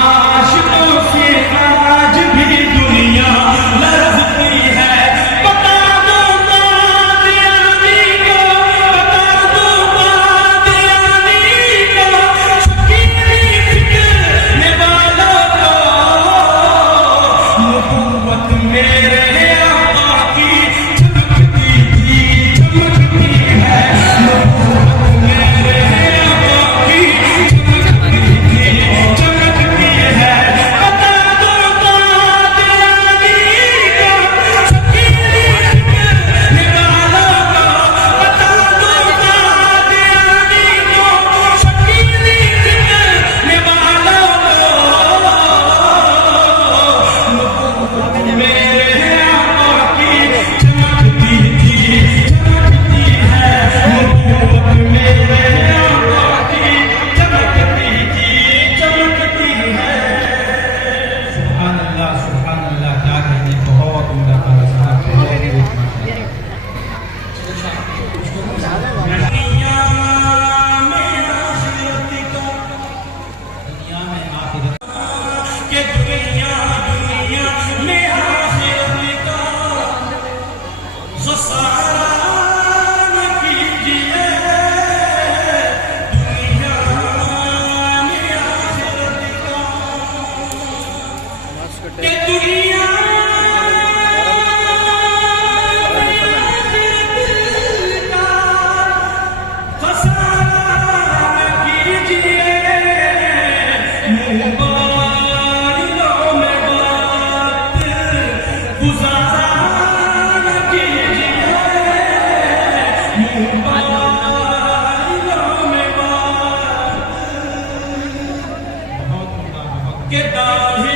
आशिकों से आज भी दुनिया लरज़ती है। बता दो कादियानी को, बता दो कादियानी को, शकीली फिक्र वालों को, नबूवत मेरे आका की चमकती थी, चमकती है। नबूवत मेरे आका की चमकती थी, चमकती है। बता दो कादियानी को, शकीली फिक्र वालों को, बता दो कादियानी को, शकीली फिक्र वालों को, नबूवत मेरे आका की चमकती थी, चमकती है। नबूवत मेरे आका की चमकती थी, चमकती है। सुभान अल्लाह, सुभान अल्लाह, क्या कहने, बहुत उम्दा कारनामा, बहुत ही दुनिया में आखिरत का, दुनिया में आखिरत के, दुनिया दुनिया में आखिरत का ख़सारा न कीजिए। दुनिया में आखिरत का, के दुनिया मोबाइलों में बात गुजारा न कीजिए। मोबाइलों में बात, बहुत के दाही